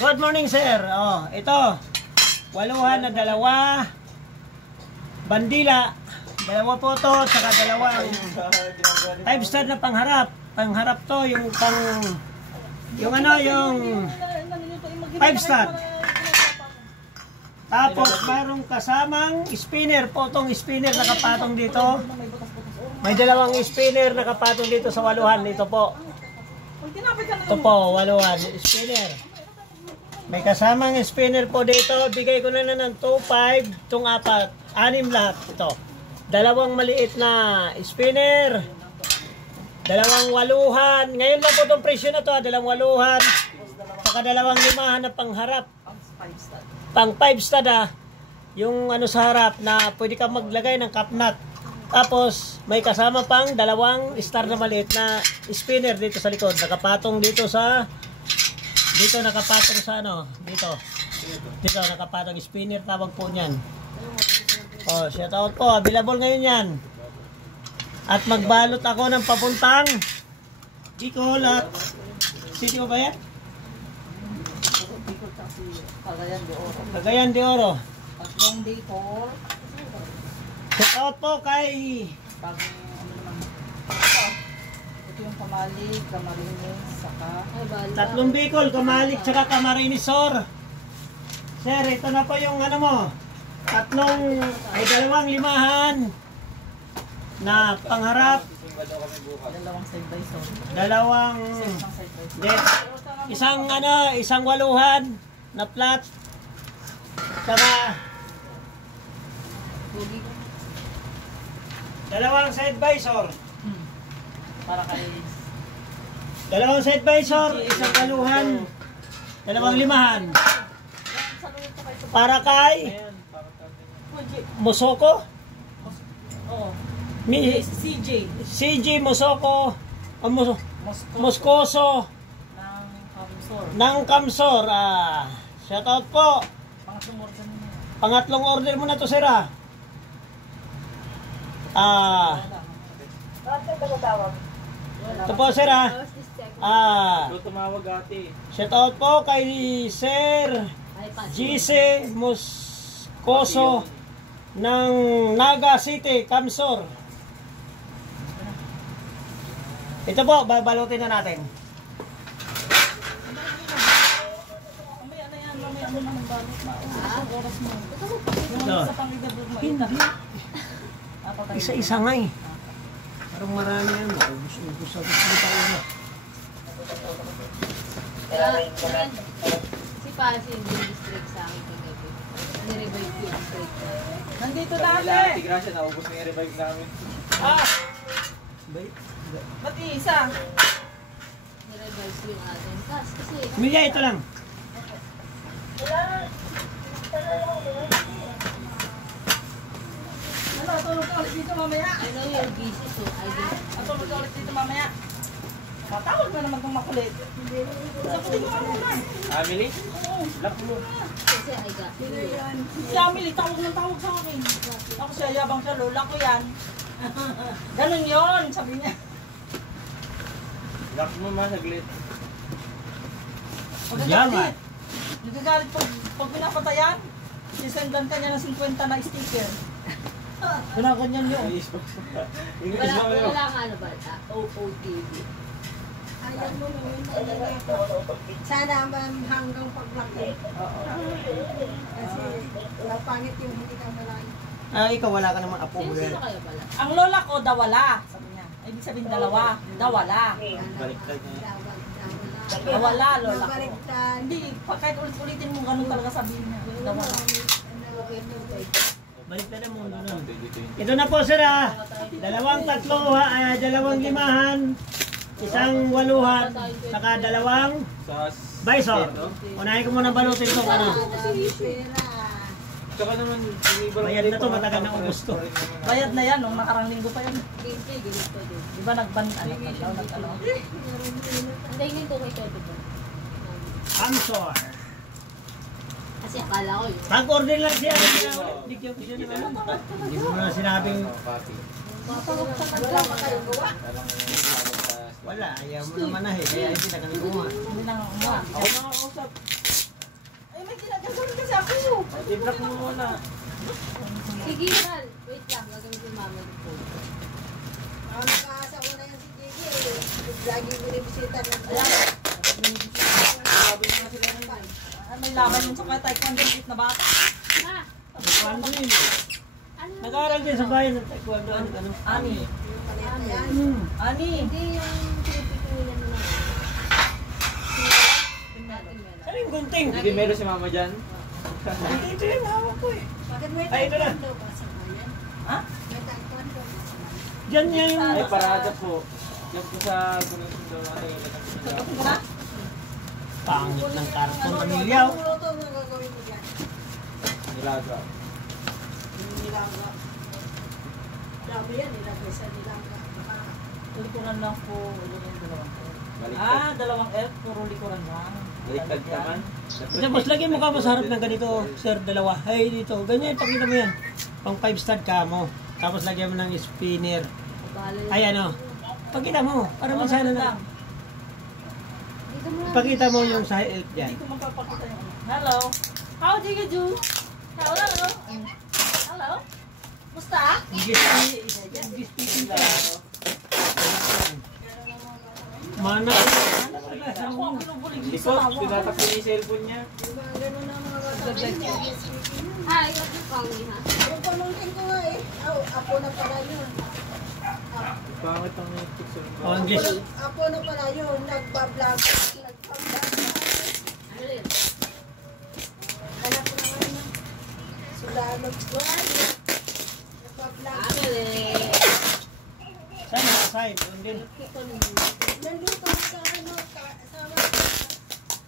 Good morning, sir. Oh, ito. 8 na dalawa. Bandila. Dalawa po to, saka dalawang 5-star na pangharap. Pangharap to, yung yung 5-star. Tapos, mayroong kasamang spinner po. Itong spinner nakapatong dito. May dalawang spinner nakapatong dito sa 8. Ito po. Ito po, 8. Spinner. May kasamang spinner po dito. Bigay ko na ng 2.5. Itong 6 lahat. Ito. Dalawang maliit na spinner. Dalawang 8. Ngayon lang po itong presyo na ito. Dalawang 8. Saka dalawang 5 na pangharap. Pang 5-star yung sa harap na pwede ka maglagay ng cap nut. Tapos may kasama pang dalawang star na maliit na spinner dito sa likod. Nakapatong dito sa nakapatong sa dito nakapatong spinner tawag po niyan. Oh, shout out po, available ngayon yan. At magbalot ako ng papuntang Bicol at City of Bayan. Cagayan de Oro. Tatlong Bicol. Shout out po kay ito yung Kamalig, Camarines, saka Tatlong Bicol, Kamalig, tsaka Camarines Sur. Sir, ito na po yung dalawang 5 na pangharap. dalawang side by side. Isang 8 na flat. Saka dalawang side visor. Para kay Dalawang side visor, isang 8, dalawang 5. Para kay Mosoko. oh, CJ Mosoko. Moscoso ng Kamsor. Shout out po. Pangatlong order mo na to, sir. Ito po, sir. Tumawag ate. Shout out po kay Sir GC Moscoso ng Naga City, Kamsor. Ito po, babalutin na natin. Isa-isa nga eh. Parang marami yan. Gusto tayo na. Si Pasi hindi district sa akin kagabi. Ni-revive ko yung straight. nandito dati. Si Gracia, naubos na yung revive namin. Ba't isa? Ni-revive ko yung atin. Kasi Milya, ito lang. Tulog ka ulit dito mamaya. I know you're busy, so I don't. Tulog ka ulit dito mamaya. Matawag na naman itong makulit. Saputin mo ka muna. Family? Lock mo. Kasi I got you. Si Amelie, tawag ng tawag sa akin. Ako siya, yabang siya, lola ko yan. Ganun yun, sabi niya. Lock mo ma, saglit. Yaman. Nagagalit pag pinapatayan, sisendan ka niya ng 50 na sticker. Ganaganyan yun. English mo yun. Wala nga ba? OOTV. Ayan mo naman sana hanggang paglaki. Kasi pangit yung hindi ka malaki. Ikaw wala ka namang apo. Sino kayo pala? Ang lola ko, dawala. Sabi niya. Ibig sabihin dalawa. Dawala. Baliktad niya. Dawala, lola ko. Baliktad. Hindi, kahit ulit-ulitin mo, ganun talaga sabihin niya. Dawala. Baliktad na mo. Ito na po, sir. Dalawang 3, dalawang 5, isang 8, saka dalawang visor. Unahin ko muna balutin ito. Saka naman, Bayad na to, matagal na ubos to. Bayad na yan, nung nakarang linggo pa yan. Gameplay, ganito pa din. Di ba nagano? Hindi, ganito kay Toto po. Kamsor. Kasi akala ko yun. Pag-order lang siya. Bigyan ko siya naman. Hindi mo na sinabing wala. Ayaw mo naman na eh. Kaya hindi na kami gumawa. Hindi na nga umuha. I-block mo muna. Sige, Ral. Wait lang, gagawin ko mama yung phone. Nakaasa ko na yan si Gigi eh. Lagi binibisita ng May laban yung sa taekwondo na bata. Ha? Taekwondo yun. Ano? Nag-aaral din sa bayan ng taekwondo. Ano? Ani. Ani. Hindi yung pinipigyan mo na. Ano yung gunting? Hindi meron si mama dyan. Ito yung hawak ko eh. Bakit may Ay, ito na. taekwondo ba sa bayan? Ha? May taekwondo ba sa bayan? Diyan niya yung... Ay, parada po. Yan po sa Gunusundo natin. Tapos na? Pangit ng karton. Pamilyaw. Anong luto na gagawin mo dyan? Nilaga. Nilaga. Grabe yan, nilagay sa nilaga. Likuran lang po. Ilan yung dalawang L? Baliktad. Dalawang L. Puro likuran lang. Baliktad naman. Tapos lagyan mo ka mo sa harap ng ganito, sir, dalawa. Ay, dito. Ganyan, pakita mo yan. Pang 5 stud ka mo. Tapos lagyan mo ng spinner. Ay, ano. Pakita mo. Para masana na. Pakita mo yung sa help dyan. Hindi ko magpapakita yung ano. Hello. How do you do? Hello. Hello. Musta? Mana. Ako ang kinubulig sa Likod, tawa. tinatakbo niya yung cellphone niya. Diba, gano'n na mga bata. Hi, what you call me, ha? Yung pamangkin ko nga eh. Apo na pala yun. Pangit ang Netflix. Oh, English. Apo na pala yun. Nagbablog. Ano yun? Anak ko naman yun. Sulalog ko. Nagbablog. Amele. Saan na? Saan? Doon din. Nandito sa ano, sama.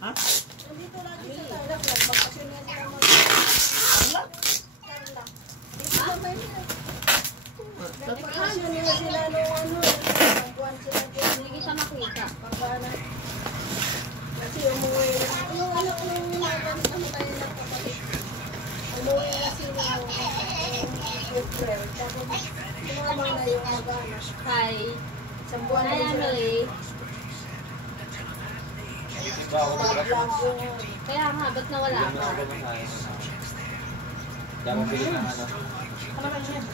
Ha? Nandito lagi sa Tarlac. Nagbakasyon nga sila mag- Tarlac. Dito naman yun. Nagbakasyon nga sila nung ano. Isang buwan sila dyan. Hindi kita makita. Pagkana. Kasi umuwi na. Yung anak nung namatay na kapatid. Umuwi na sila yung April. Tapos sumama na yung mag-anak. Hi. Isang buwan Hi, na sila. Emily. Nag-vlog yun. Kaya nga, ba't nawala ka? Diyan mo pili ng ano. Ano ba yun?